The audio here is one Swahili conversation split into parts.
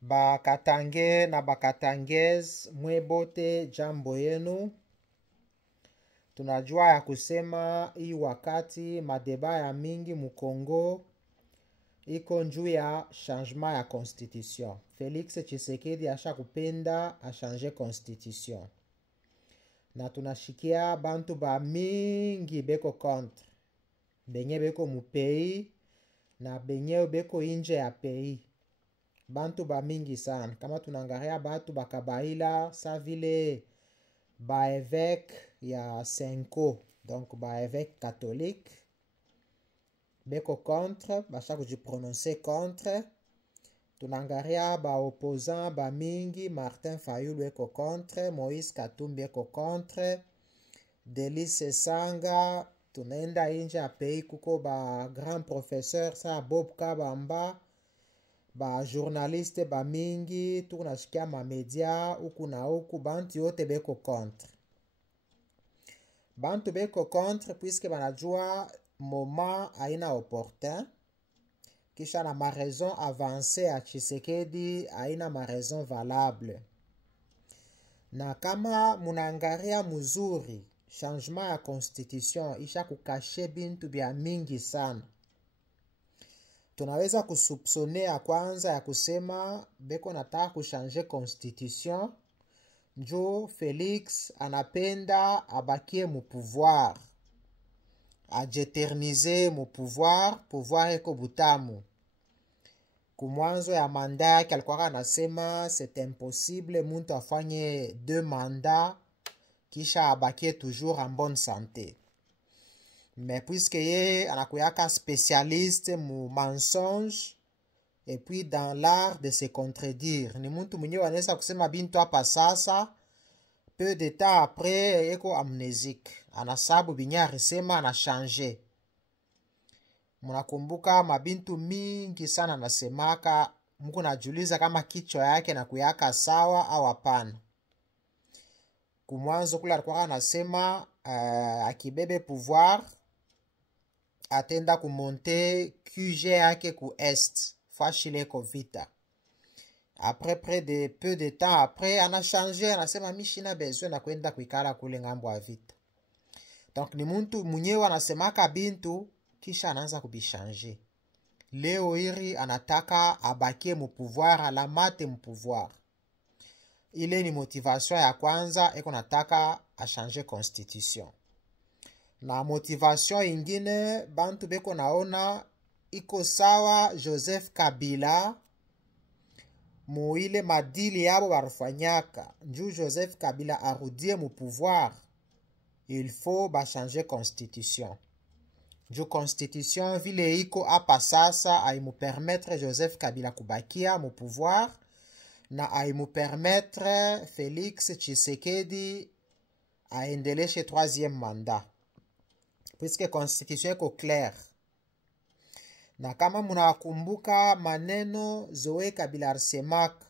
Bakatange na bakatangez mwebote jambo yenu. Tunajua ya kusema hii wakati madeba ya mingi mukongo iko njuu ya changement ya constitution. Felix Tshisekedi asha kupenda achange constitution. Na tunashikia bantu ba mingi beko contre. Benye beko mu pays na benye beko inje ya pays. Bantu ba mingi sana. Kama tunangaria batu bakabaila sa vile ba évêque ya Senko, donc ba évêque catholique beko contre, basha kujiprononcer contre. Tunangaria ba opposant ba mingi, Martin Fayulu beko contre, Moïse Katumbi beko contre, Delice Sanga. Tunaenda inje ya pays kuko ba grand professeur sa Bob Kabamba, ba journaliste ba mingi, tunashikia ma media huku na huku, bantu yote beko contre. Bantu beko contre puisque banajua moment aina opportun. Kisha na ma raison avancée ya Tshisekedi aina ma raison valable. Na kama munangaria muzuri changement ya constitution isha kukashe bintu bya mingi sana. Tunaweza kusupsone ya kwanza ya kusema beko nataka kuchange constitution njo Felix anapenda abakie mu pouvoir, ajeternize mu pouvoir. Pouvoir eko butamu. Kumwanzo ya manda yake alikuwa anasema c'est impossible muntu afanye 2 mandats kisha abakie toujours en bonne santé. Mais puisque ye anakuyaka spécialiste mu mensonge et puis dans l'art de se contredire, ni muntu mwenye wanaweza kusema bintu hapa sasa, peu de temps après eko amnésique, anasabu binya alisema anachange. Munakumbuka mabintu mingi sana nasemaka, mku najuliza kama kichwa yake na kuyaka sawa au hapana. Kumwanzo kula alikuwa anasema akibebe pouvoir atenda kumonte QG yake ku est fashile ko vita. Après peu de temps après anachange, anasema mishina besoin na kwenda kuikala kule ngambo ya vita. Donc ni muntu mwenyewe anasemaka bintu kisha anaanza kubishange. Leo hiri anataka abakie mu pouvoir, alamate mu pouvoir. Ile ni motivation ya kwanza eko nataka achange constitution. Na motivation ingine bantu beko naona iko sawa Joseph Kabila mu ile madili yabo barufanyaka. Njuu Joseph Kabila arudie mu pouvoir, il faut ba changer constitution. Njuu constitution vile iko apa sasa aimu permettre Joseph Kabila kubakia mu pouvoir na aimu permettre Felix Tshisekedi aendeleshe 3e mandat. Puisque constitution iko clair. Na kama munakumbuka maneno Zoe Kabila arsemaka,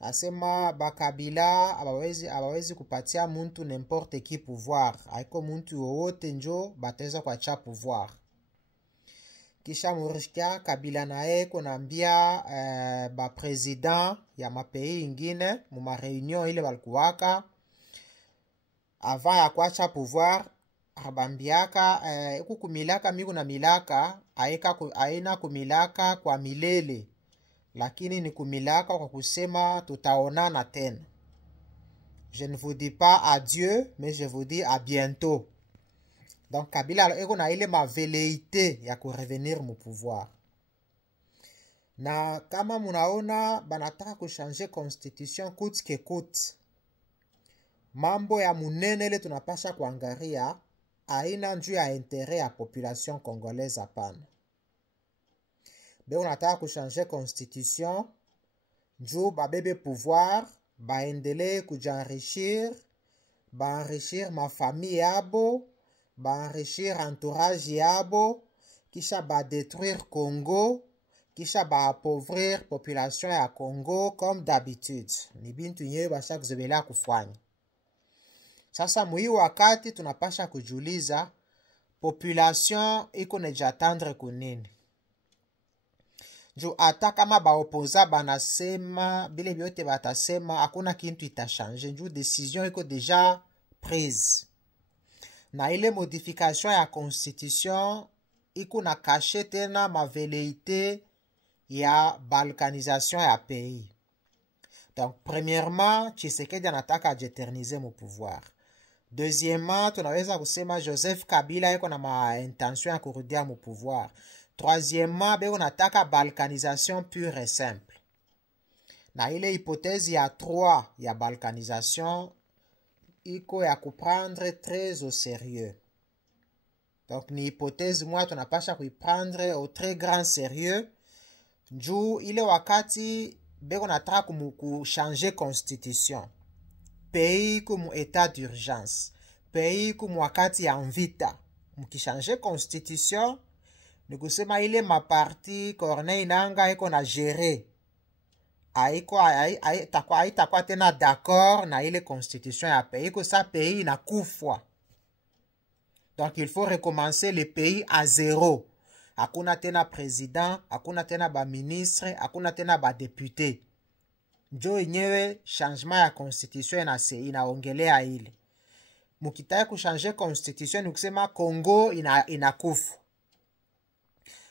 asema bakabila abawezi kupatia muntu n'importe qui pouvoir, haiko muntu wowote njo bataweza kuacha pouvoir. Kisha murishkia Kabila nae konambia ba president ya mapei ingine mu ma reunion ile balikuwaka avant ya kuacha pouvoir, abambiaka kukumilaka miku na milaka aina kumilaka kwa milele, lakini ni kumilaka kwa kusema tutaonana tena. Je ne vous dis pas adieu, mais je vous dis à bientôt. Donc Kabila eko na ile ma velleité ya kurevenir mu pouvoir. Na kama munaona banataka kuchanger constitution coûte que coûte, mambo ya munene ile tunapasha kuangaria aina njuu ya intérêt ya population congolaise hapana. Beko nataka kuchanger constitution njuu babebe pouvoir, baendelee kujanrichir, baenrichir ma famille yabo, baenrichir entourage yabo, kisha badétruire Congo, kisha baappauvrir population ya Congo comme d'habitude. Ni bintu nyewe basha kuzobelea kufanya. Sasa mui wakati tunapasha kujuliza population iko nejatandre kunini. Juu hata kama baopoza banasema bile byote batasema hakuna kintu itashanje. Juu decision iko deja prise. Na ile modification ya constitution iko na cache tena maveleite ya balkanisation ya pays. Donc premièrement, Tshisekedi anataka ajeternize mu pouvoir. Deuxièmement, tunaweza kusema Joseph Kabila iko na intention ya kurudia mu pouvoir. Troisièmement, beko nataka balkanisation pure et simple. Na ile hypothèse ya 3 ya balkanisation iko ya kuprendre très au sérieux. Donc ni hypothèse moi tunapasha kuiprendre au très grand sérieux. Juu ile wakati beko nataka kuchanger constitution. Pays comme état d'urgence. Pays comme wakati ya mvita. Mkichange constitution, ni kusema ile maparti Corneille Nangaa iko na gérer. Haitakuwa tena d'accord na ile constitution ya pays. Iko sa pays na kufwa. Donc il faut recommencer le pays à zéro. Hakuna tena président, hakuna tena ba ministre, hakuna tena ba député. Njo yenyewe changement ya constitution inaongelea ile. Mukitaka kuchanger constitution ni kusema Congo inakufa.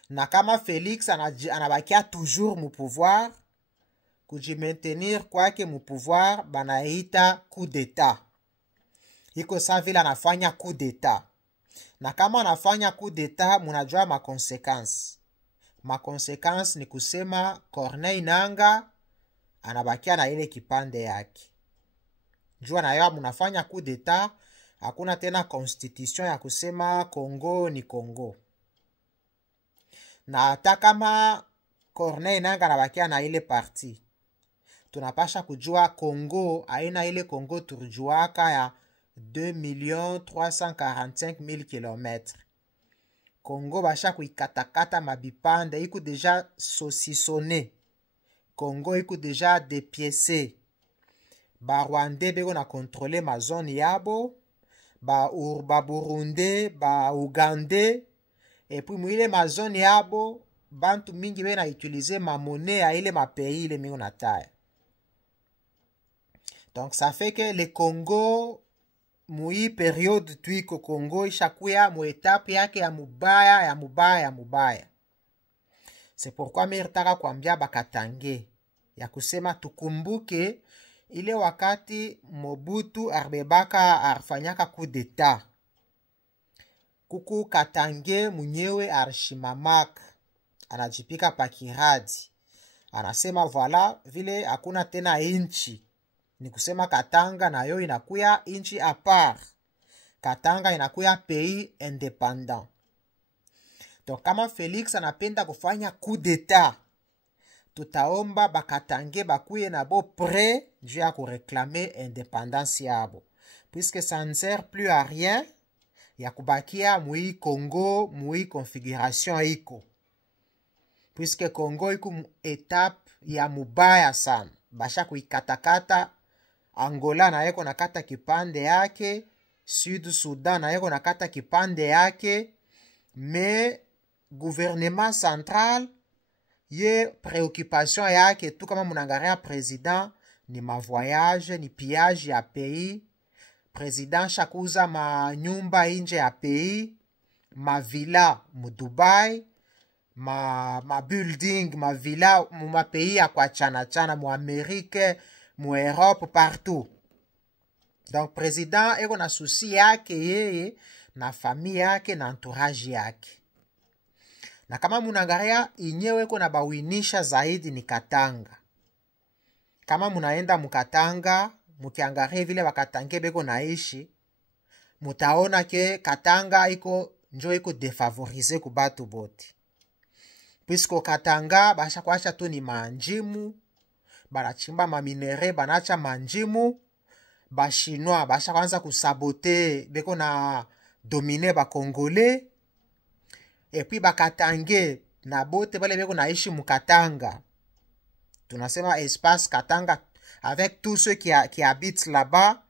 Na kama Felix anabakia toujours mu pouvoir, kujimaintenir kwake mu pouvoir banaita coup d'état. Iko sa vile anafanya coup d'état. Na kama anafanya coup d'état, munajua ma conséquence. Ma conséquence ni kusema Corneille Nangaa anabakia na ile kipande yake. Jua na yao munafanya coup d'état, hakuna tena constitution ya kusema Congo ni Congo. Na hata kama Corneille Nangaa anabakia na ile parti, tunapasha kujua Congo haina ile Congo turjuaka ya 2,345,000 km. Congo basha kuikatakata mabipande, iko deja saucissonné. Congo iko deja dépiécé. Ba Rwandais beko na contrôler ma zone yabo, ba Burundi, ba Ugandais, et puis mwile ma zone yabo, bantu mingi bena utiliser ma monnaie ya ile ma pays ile mingi na taille. Donc ça fait que le Congo mui période tuiko Congo ishakuya mu étape yake ya mubaya. C'est pourquoi miritaka kuambia bakatange ya kusema tukumbuke ile wakati Mobutu arbebaka arfanyaka coup d'état. Kuku Katange mwenyewe arshimamaka anajipika pakiradi. Anasema voilà vile hakuna tena inchi. Ni kusema Katanga na yo inakuya inchi a part. Katanga inakuya pays indépendant. Donc kama Felix anapenda kufanya coup d'état, tutaomba bakatange bakuye na bo prêt juu ya kureklamer indépendance yabo. Puisque ça ne sert plus à rien ya kubakia mui Congo, mui configuration iko. Puisque Congo iko étape ya mubaya sana. Basha kuikatakata, Angola na yeko nakata kipande yake, Sud Sudan na yeko nakata kipande yake, mais gouvernement central ye préoccupation yake tu kama munangaria président ni ma voyage, ni pillage ya pays. Président shakuza ma nyumba inje ya pays, ma villa mu Dubai, ma building, ma villa mu ma pays ya kwa chana mu Amerique, mu Europe, partout. Donc président eko na souci yake yeye na famille yake na entourage yake. Na kama munangaria inyewe eko na bawinisha zaidi ni Katanga. Kama munaenda mukatanga, mukiangaria vile bakatange beko naishi, mutaona ke Katanga iko njo iko défavorisé ku batu bote. Puisque Katanga basha kuacha tu ni manjimu, banachimba maminere banacha manjimu, ba chinois basha kwanza kusabote beko na dominer ba congolais, et puis bakatange na bote bale beko naishi mukatanga. Tunasema espace Katanga avec tous ceux qui habitent là-bas,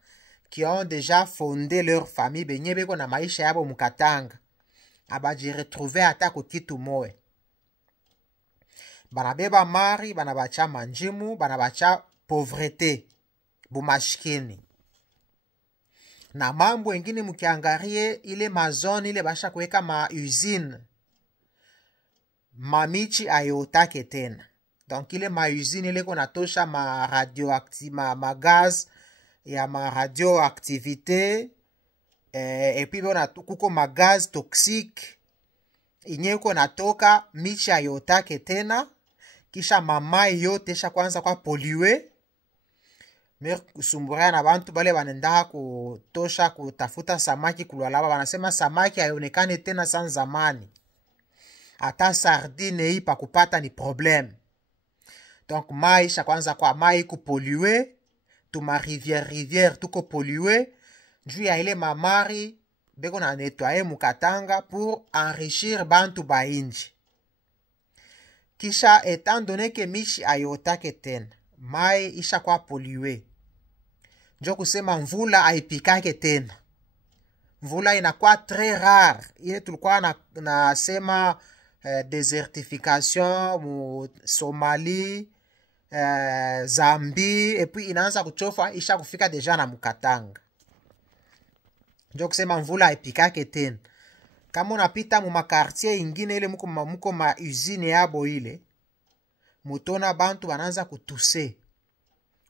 qui ont déjà fondé leur famille, benye beko na maisha yabo mukatanga. Abaji retrouver ata ko kitu moe. banabeba mari banabacha manjimu, banabacha pauvreté, bumashikini. Na mambo engine mukiangarie ile mazone ile basha kuweka ma usine, mamichi ayotake tena. Donc ile ma usine ile konatosha ma radioactive ma gaz ya ma radioactivité, et puis bona kuko ma gaz toxique inye konatoka michi ayotake tena, kisha mamai yote sha kwanza kwa polluer. Kusumburia na bantu bale banenda kutosha kutafuta samaki kulwalaba, wanasema samaki haionekane tena sans zamani. Ata sardine hii pa kupata ni problem. Donc mai sha kwanza kwa mai kupolluer, tuma rivière tuko polluer, juu ya ile mamari beko na nettoyer mukatanga pour enrichir bantu ba inji. Kisha étant donné que mishi ayotake tena, mai isha kwa polluer, njo kusema mvula haipikake tena. Mvula inakuwa très rare. Ile tulikuwa nasema desertification mu Somalie, Zambie, et puis inaanza kuchofa isha kufika deja na mukatanga. Njo kusema mvula haipikake tena. Kama unapita mu makartier ingine ile muko ma usine yabo ile, mutona bantu bananza kutuse.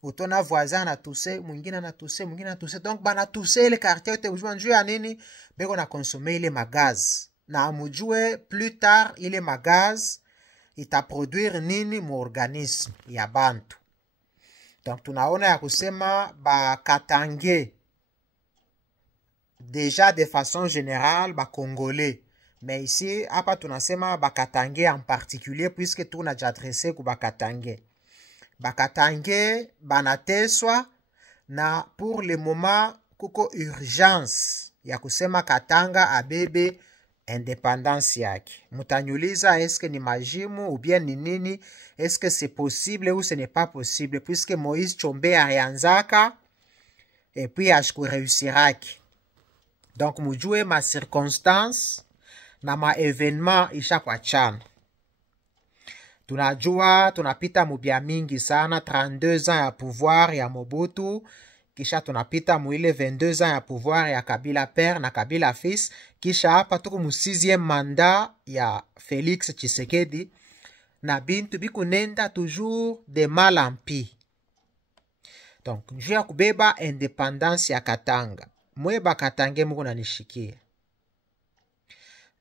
Utona voisin na tuse, mwingine na tuse, mwingine na tuse. Donc bana tuse ile quartier yote ujua njuu ya nini? Beko na consommer ile magaz. Na amujue plus tard ile magaz ita produire nini mu organisme ya bantu. Donc tunaona ya kusema ba katange déjà de façon générale ba congolais. Mais ici hapa tunasema ba katange en particulier puisque tunajadresse ku ba katange. Bakatange banateswa na pour le moment kuko urgence ya kusema Katanga abebe indépendance yake. Mutanyuliza est-ce que ni majimu ou bien ni nini? Est-ce que c'est possible ou ce n'est pas possible? Puisque Moïse Chombe arianzaka et puis ashku réussiraki. Donc mujue ma circonstance na ma événement isha kwa chana. Tunajua tunapita mubia mingi sana, 32 ans ya pouvoir ya Mobutu, kisha tunapita muile 22 ans ya pouvoir ya Kabila père na Kabila fils, kisha hapa tuko mu 6e mandat ya Félix Tshisekedi, na bintu bikunenda toujours de mal en pis. Donc njuu ya kubeba indépendance ya Katanga, mweba Katange muko nanishikia.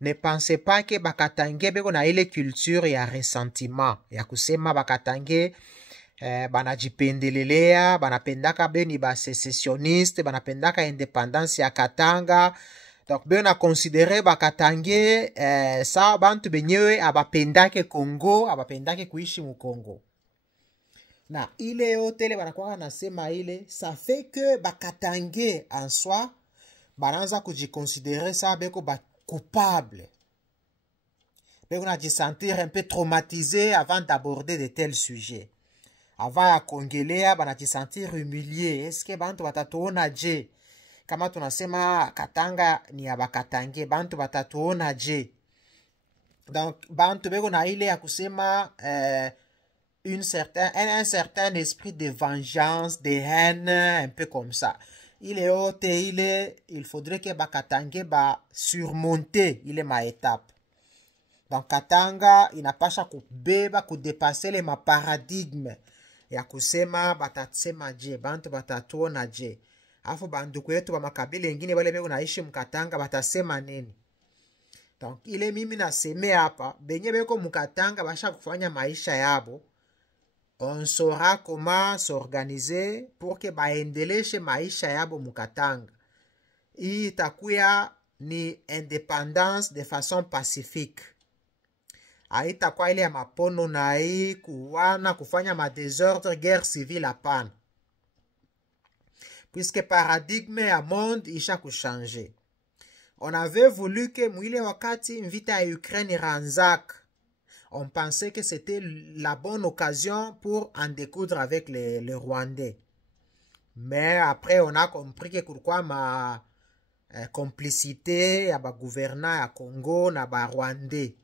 Ne pensez pas que bakatange beko na ile culture ya ressentiment ya kusema bakatange banajipendelelea, banapendaka beni ba sécessioniste, banapendaka indépendance ya Katanga. Donc beko na considérer bakatange sa bantu benyewe abapendake Congo, abapendake kuishi mu Congo. Na ile yote ile banakuwa nasema ile ça fait que bakatange en soi bananza kujiconsidérer sa beko ba coupable. Mais on a dû sentir un peu traumatisé avant d'aborder de tels sujets. Avant ya Congolais, on a dû sentir humilié. Est-ce que bantu batatuona je? Kama tunasema Katanga ni ya bakatange, bantu batatuona je? Donc bantu beko na ile ya kusema un certain esprit de vengeance, de haine, un peu comme ça. Il faudrait que Bakatange ba surmonter ile ma étape. Donc Katanga inapasha kubeba kudepasser le ma paradigme ya kusema batatsema je, bantu batatuona je. Afu banduku yetu ba makabila ingine wale beko naishi mkatanga batasema nini? Donc ile mimi naseme hapa benye beko mkatanga basha kufanya maisha yabo. On saura comment s'organiser pour que baendeleshe maisha yabo mukatanga. Hii itakuya ni indépendance de façon pacifique. Haitakuwa ile ya mapono na hii kuwana kufanya ma désordre, guerre civile hapana. Puisque paradigme ya monde isha kuchanger. On avait voulu que mwile wakati vita ya Ukraine iranzaka, on pensait que c'était la bonne occasion pour en découdre avec les Rwandais. Mais après, on a compris que pourquoi ma complicité à ba gouvernant à Congo na ba Rwandais.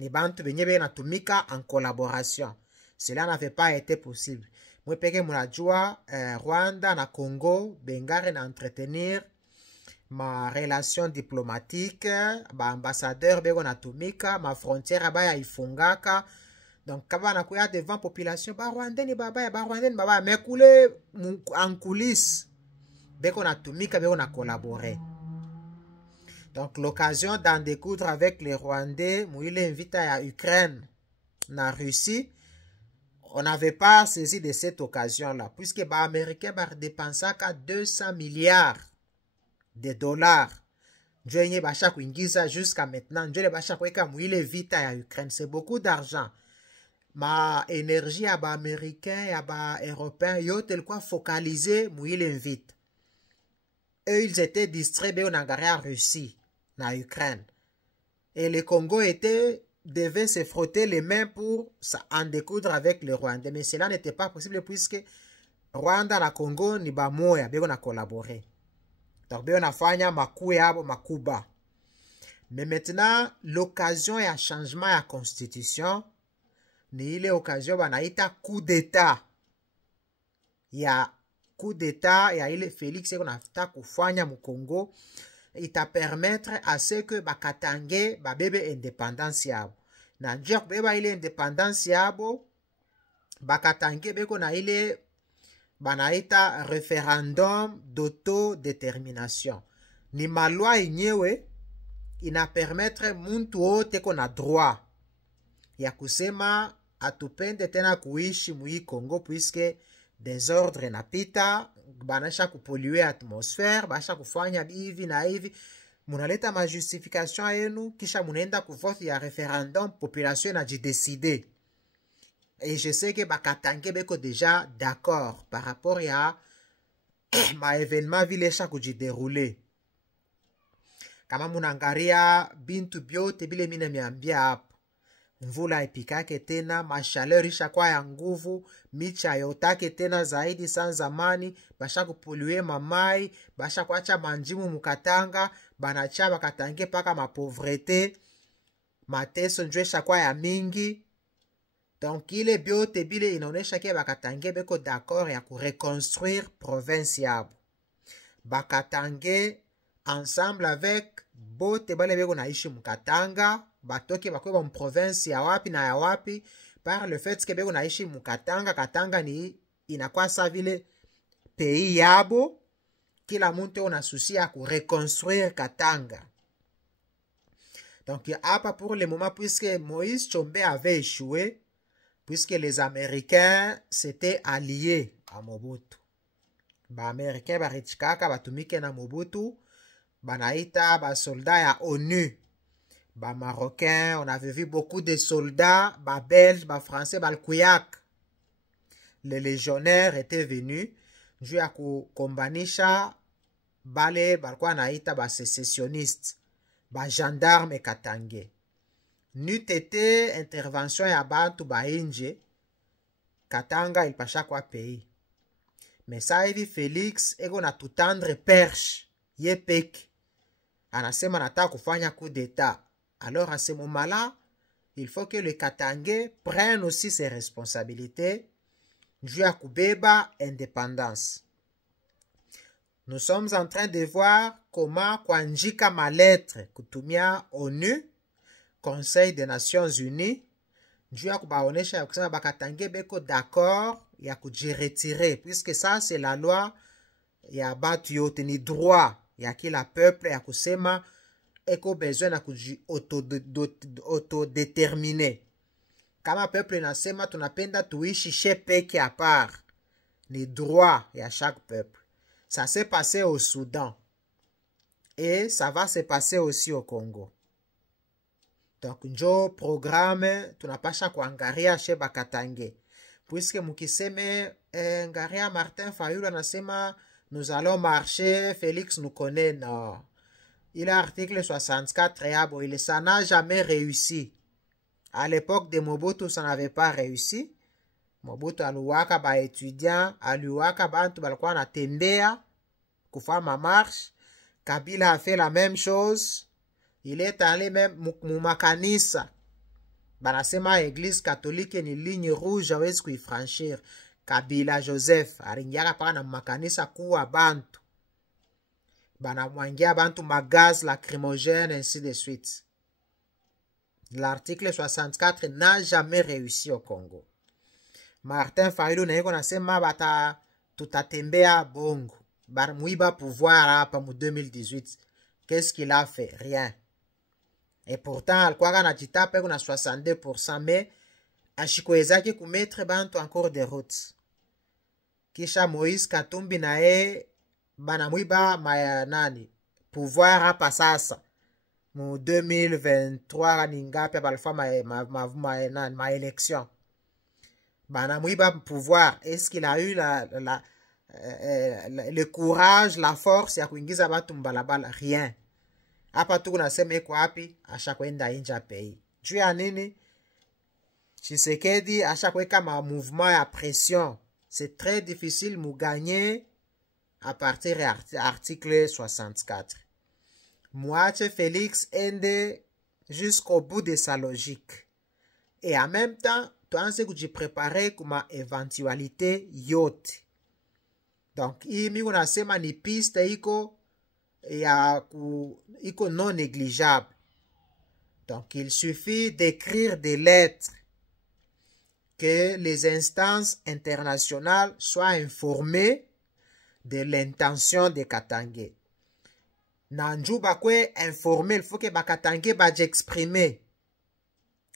Ni bantu benye be natumika en collaboration. Cela n'avait pas été possible. Mwe peke munajua Rwanda na Congo bengare na entretenir ma relation diplomatique, ba ambassadeur beko natumika, ma frontière baya ifungaka. Donc kaba na kuya devant population ba Rwandais babaya, ba Rwandais babaya, mais koule en coulisses beko natumika, beko na collaborer. Donc l'occasion d'en découdre avec les Rwandais, mouile invita à Ukraine, na Russie, on n'avait pas saisi de cette occasion-là, puisque les Américains ont dépensé 200 milliards de dollars. Jusqu'à maintenant, c'est beaucoup d'argent. Ma énergie à les Américains et les Européens, ils ont focalisé, ils invitent. Eux, ils étaient distraits en Russie, en Ukraine. Et le Congo devait se frotter les mains pour en découdre avec les Rwandais. Mais cela n'était pas possible puisque Rwanda na Congo ni bamoya, beko na collaborer. Donc beko na fanya maku yabo makuba. Mais maintenant, l'occasion ya changement ya constitution, ni ile occasion banaita coup d'état. Ya coup d'état ya ile Félix eko nafta kufanya mu Congo. Il t'a permettre à ce que bakatange babebe indépendance yabo. Na njia kubeba ile indépendance yabo, bakatange beko na ile banaita référendum d'autodétermination. Ni malwa inyewe ina permettre muntu wote ko na droit ya kusema atupende tena kuishi mui Congo puisque desordre napita, banasha kupolue atmosphère, basha kufanya hivi na hivi, munaleta ma justification yenu, kisha munaenda kuvote ya référendum, population na jideside. Et je sais que bakatange beko déjà d'accord par rapport ya ma événement vilesha kujidérouler. Kama munangaria bintu byote bile mine miambia hapo. Mvula ipikake tena, machaleur ishakuwa ya nguvu, micha yotake tena zaidi sana zamani, basha kupulue mamai, basha kuacha manjimu mukatanga, banacha bakatange paka mapauvreté, mateso njwe shakuwa ya mingi. Donc ile biote bile inaonesha ke bakatange beko d'accord ya kureconstruire province yabo. Bakatange ensemble avec bote bale beko naishi mukatanga, batoke bakwe mu province ya wapi na ya wapi, par le fait que beko naishi mukatanga, Katanga ni inakuwa sa vile pays yabo, kila muntu ona souci ya kureconstruire Katanga. Donc hapa pour le moment, puisque Moïse Tshombe avait échoué, puisque les Américains s'étaient alliés à Mobutu. Ba Américains barichikaka batumike na Mobutu, banaita ba soldats ya ONU. Ba Marocains, on avait vu beaucoup de soldats, ba Belges, ba Français, ba Kuyak. Les légionnaires étaient venus, juu ya kukombanisha bale balikuwa naita ba sécessionnistes, ba gendarme Katange. N'eût été intervention ya bantu ba inje, Katanga ilipasha kwa pays. Mais ça hivi Félix ego na tutandre perche, ye peke. Anasema nataka kufanya coup d'état. Alors à ce moment-là, il faut que le Katangais prenne aussi ses responsabilités, juu ya kubeba indépendance. Nous sommes en train de voir comment kuandika ma lettre kutumia ONU, Conseil des Nations Unies, juu ya kubaonesha ya kusema bakatange beko d'accord ya kujiretirer, puisque ça c'est la loi ya batu yote, ni droit ya kila peuple ya kusema eko besoin na kuji autodéterminer. Kama peuple nasema tunapenda tuishi chez peke à part, ni droit ya chaque peuple. Ça s'est passé au Soudan et ça va se passer aussi au Congo. Donc njo programme tunapasha kuangaria chez Bakatange, puisque mukiseme ngaria Martin Fayulu anasema nous allons marcher, Félix nous connaît. Non, il a article 64 yabo, ça n'a jamais réussi. À l'époque de Mobutu, ça n'avait pas réussi. Mobutu aluwaka ba étudiant, aluwaka bantu balikuwa na tembea kufama marche. Kabila a fait la même chose. Il est allé même mumakanisa. banasema église catholique ni ligne rouge hawezi kuifranchir. Kabila Joseph aringiaka paka na makanisa kuwa bantu, banamwangia bantu magaz lacrymogène ainsi de suite. L'article 64 n'a jamais réussi au Congo. Martin Fayulu na yeko nasema bata tutatembea bongo, bamuiba pouvoir hapa mu 2018. Qu'est-ce qu'il a fait? Rien. Et pourtant alikuwa anajitapa kuna 62%, mais ashikuwezaki kumettre bantu encore de route. Kisha Moïse Katumbi na ye banamwiba nani pouvoir hapa sasa mu 2023 ni ngapi balfa ma élection, banamwiba pouvoir. Est-ce qu'il a eu le courage, la force ya kuingiza batu mbalabala? Rien. Hapa tu kunasema iko wapi? Ashakwenda inja pays. Juu ya nini? Tshisekedi ashakweka ma mouvement ya pression. C'est très difficile de gagner à partir de l'article 64. Mwache Félix ende jusqu'au bout de sa logique. Et en même temps, tu as que préparer comme éventualité yote. Donc, imi unasema ni piste iko non négligeable. Donc, il suffit d'écrire des lettres que les instances internationales soient informées de l'intention de Katangé. Nanju bakwe informé, il faut que Bakatangé exprimer.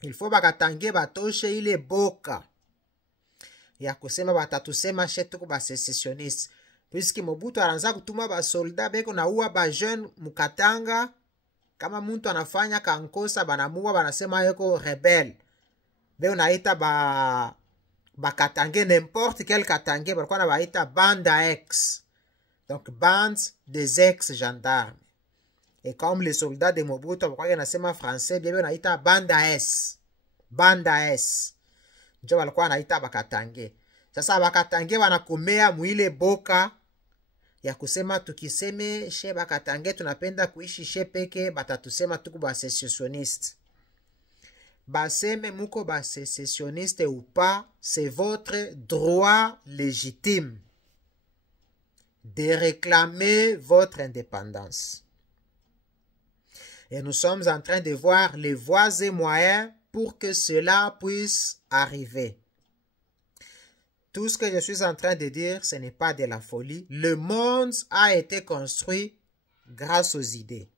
Il faut Bakatangé batoshe ile boka ya kusema batatusema shetu ku ba sécessionniste. Puisque Mobutu aranza kutuma ba soldat beko na uwa ba jeune mukatanga, kama muntu anafanya kankosa banamuwa banasema yeko rebelle. Be unaita ba Katangé, n'importe quel Katangé, balikuwa na baita banda ex. Donc bande des ex-gendarmes. Et comme les soldats de Mobutu balikuwa nasema français, bien unaita banda S. Banda S. Njo balikuwa naita Bakatangé. Sasa Bakatangé wanakomea mwile boka ya kusema tukiseme she Bakatangé tunapenda kuishi she peke, batatusema tuku ba sécessionniste. Baseme muko ba sécessionniste ou pas, c'est votre droit légitime de réclamer votre indépendance. Et nous sommes en train de voir les voies et moyens pour que cela puisse arriver. Tout ce que je suis en train de dire, ce n'est pas de la folie. Le monde a été construit grâce aux idées.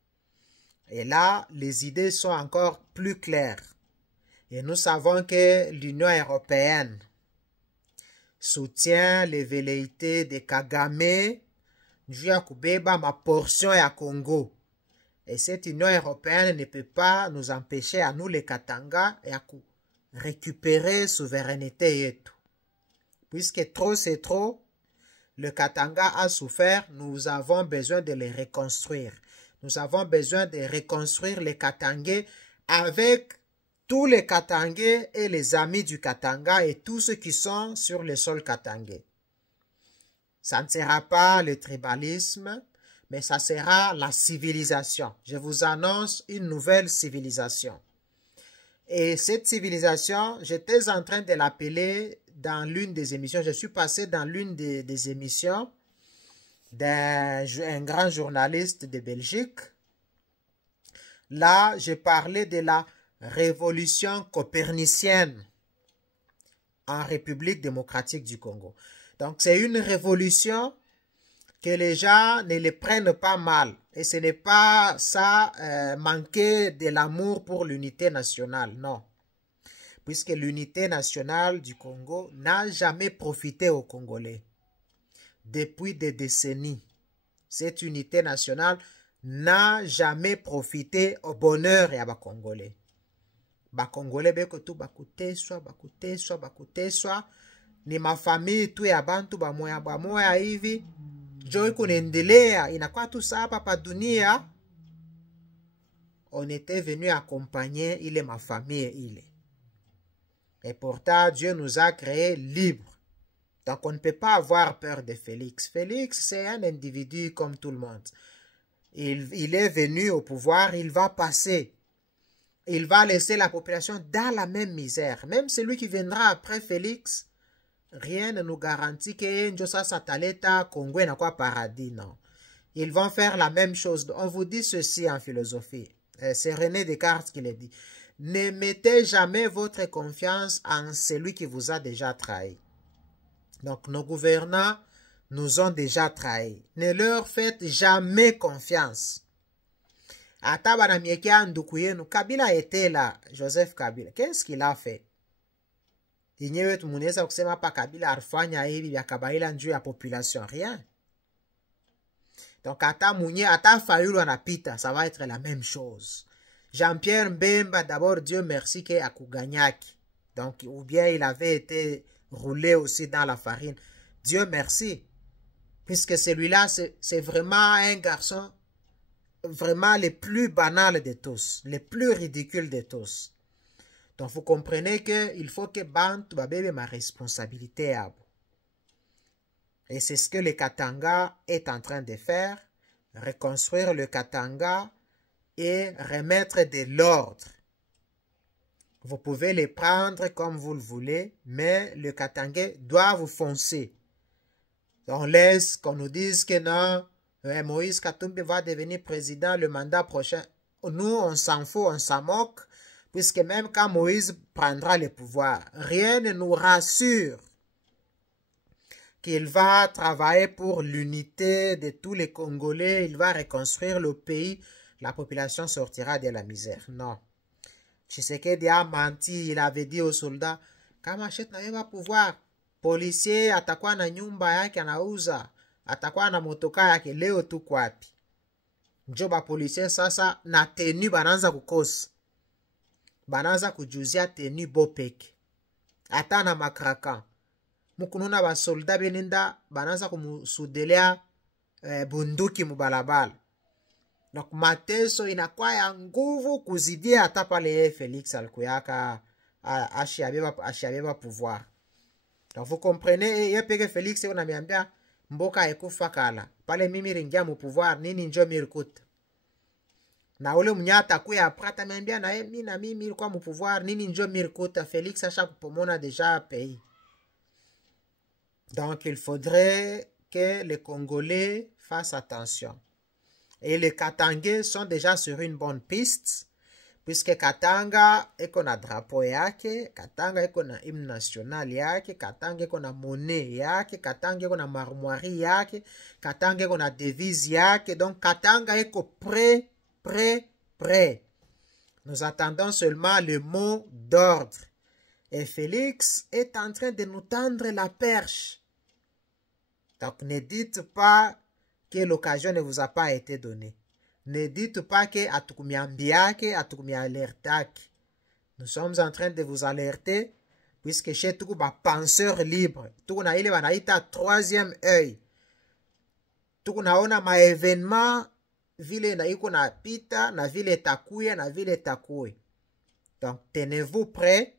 Et là, les idées sont encore plus claires. Et nous savons que l'Union européenne soutient les velléités de Kagame, juu ya kubeba ma portion ya Congo. Et cette Union européenne ne peut pas nous empêcher à nous les Katanga ya récupérer souveraineté yetu. Puisque trop c'est trop, le Katanga a souffert, nous avons besoin de les reconstruire. Nous avons besoin de reconstruire les Katangais avec tous les Katangais et les amis du Katanga et tous ceux qui sont sur le sol katangais. Ça ne sera pas le tribalisme, mais ça sera la civilisation. Je vous annonce une nouvelle civilisation. Et cette civilisation, j'étais en train de l'appeler dans l'une des émissions. Je suis passé dans l'une des émissions d'un grand journaliste de Belgique. Là, je parlais de la révolution copernicienne en République démocratique du Congo. Donc, c'est une révolution que les gens ne les prennent pas mal. Et ce n'est pas ça manquer de l'amour pour l'unité nationale, non. Puisque l'unité nationale du Congo n'a jamais profité aux Congolais. Depuis des décennies, cette unité nationale n'a jamais profité au bonheur et à les Congolais. Les Congolais, bakuteswa, ni mafamili tu ya bantu bamoya hivi, jo kunaendelea, inakuwa tu sapa pa dunia. On était venu accompagner ile mafamille ile. Et pourtant, Dieu nous a créés libres. Donc, on ne peut pas avoir peur de Félix. Félix, c'est un individu comme tout le monde. Il est venu au pouvoir, il va passer. il va laisser la population dans la même misère. Même celui qui viendra après Félix, rien ne nous garantit que Njosa Sataleta, Congo n'a quoi paradis, non. Ils vont faire la même chose. On vous dit ceci en philosophie. C'est René Descartes qui le dit. Ne mettez jamais votre confiance en celui qui vous a déjà trahi. Donc, nos gouvernants nous ont déjà trahis. Ne leur faites jamais confiance. Kabila était là, Joseph Kabila. Qu'est-ce qu'il a fait? Inyewe tumuneza kusema pa Kabila arfanya hivi vya kabaila njuu ya population. Rien. Donc, ata Mounye, ata Fayulu anapita, ça va être la même chose. Jean-Pierre Mbemba, d'abord, Dieu merci qu'il a Kouganyaki. Donc, ou bien il avait été roulé aussi dans la farine. Dieu merci. Puisque celui-là, c'est vraiment un garçon, vraiment le plus banal de tous, le plus ridicule de tous. Donc, vous comprenez qu'il faut que Bantu babebe ma responsabilité à vous. Et c'est ce que le Katanga est en train de faire, reconstruire le Katanga et remettre de l'ordre. Vous pouvez les prendre comme vous le voulez, mais le Katangais doit vous foncer. On laisse qu'on nous dise que non, Moïse Katumbi va devenir président le mandat prochain. Nous, on s'en fout, on s'en moque, puisque même quand Moïse prendra le pouvoir, rien ne nous rassure qu'il va travailler pour l'unité de tous les Congolais, il va reconstruire le pays, la population sortira de la misère. Non. Tshisekedi a menti, il avait dit aux soldats, kama Chet n'avait pas pouvoir, policier atakuwa na nyumba yake anauza, atakuwa na motoka yake, leo tu kwapi. Njoba policier sasa na tenu bananza kukosa. Bananza kujuzia tenu bopeke. Ata na makraka. Mukununa ba soldat beninda bananza kumusudelea bunduki mubalabala. Donc mateso inakuwa ya nguvu kuzidia hata pale Félix alikuyaka ashiabeba pouvoir. Donc vous comprenez, yepeke Félix unamiambia mboka ekufa kala. Pale mimi ringia mu pouvoir nini njo mirikuta. Na ule mnyata kuya aprata miambia na mimi ilikuwa mu pouvoir nini njo mirikuta. Félix asha kupomona déjà pays. Donc il faudrait que les Congolais fassent attention. Et les Katangais sont déjà sur une bonne piste, puisque Katanga eko na drapeau yake, Katanga eko na hymne national yake, Katanga eko na monnaie yake, Katanga eko na marmoirie yake, Katanga eko na devise yake. Donc Katanga eko prêt. Nous attendons seulement le mot d'ordre. Et Félix est en train de nous tendre la perche. Donc ne dites pas que l'occasion ne vous a pas été donnée. Ne dites pas que atukumiambiake, atukumialertake. Nous sommes en train de vous alerter, puisque chez tout ba penseur libre, tout na ile banaita troisième œil. Tout naona ma événement vile na iko na pita, na vile takuya, na vile takue. Donc tenez-vous prêts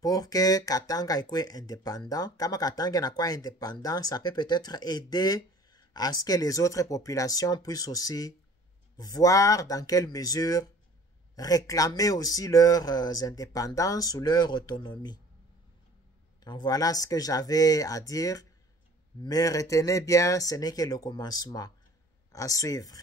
pour que Katanga soit indépendant. Comme Katanga n'est pas indépendant, ça peut peut-être aider à ce que les autres populations puissent aussi voir dans quelle mesure réclamer aussi leur indépendance ou leur autonomie. Donc voilà ce que j'avais à dire. Mais retenez bien, ce n'est que le commencement. À suivre.